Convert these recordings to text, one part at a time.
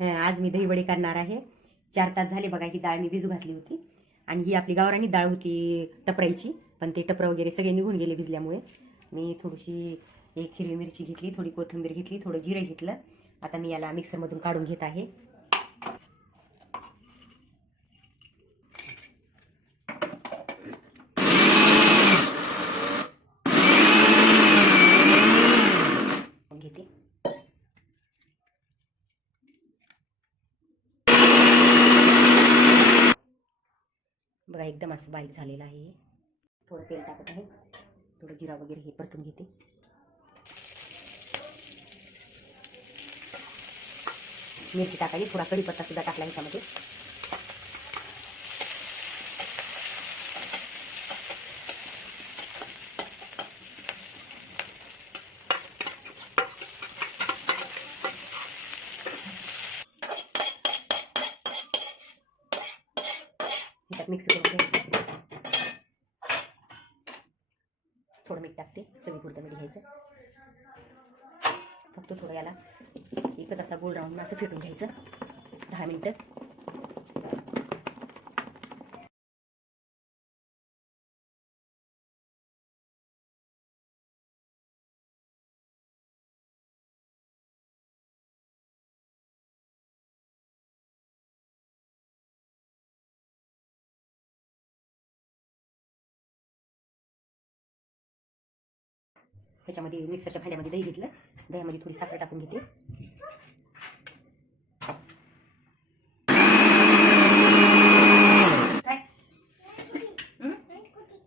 आज मी दहीवडे करणार आहे. चार तास झाले बघा ही डाळ मी भिजू घातली होती. आणि ही आपली गावरानी डाळ होती टपरायची. पण ते टपरं वगैरे सगळे निघून गेले भिजल्यामुळे. मी थोडीशी एक हिरवी मिरची घेतली थोडी कोथिंबीर घेतली थोडं जिरं घेतलं. आता मी याला मिक्सरमधून काढून घेत आहे घेते बघा एकदम असं बारीक झालेलं आहे. थोडं तेल टाकत आहे. थोडं जिरा वगैरे हे परतून घेते. मिरची टाकायची. थोडा कढीपत्ता सुद्धा टाकला ह्याच्यामध्ये त्यात मिक्स करून घ्यायचं. थोडं मीठ टाकते. चवीपुरतं मीठ घ्यायचं. फक्त थोडं याला एकच असा गोल राऊंड असं फेटून घ्यायचं. दहा मिनटं. त्याच्यामध्ये मिक्सरच्या भांड्यामध्ये दही घेतलं. दह्यामध्ये थोडी साखर टाकून घेते.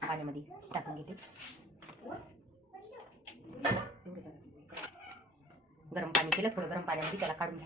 पाण्यामध्ये टाकून घेते. गरम पाणी केलं. थोडं गरम पाण्यामध्ये त्याला काढून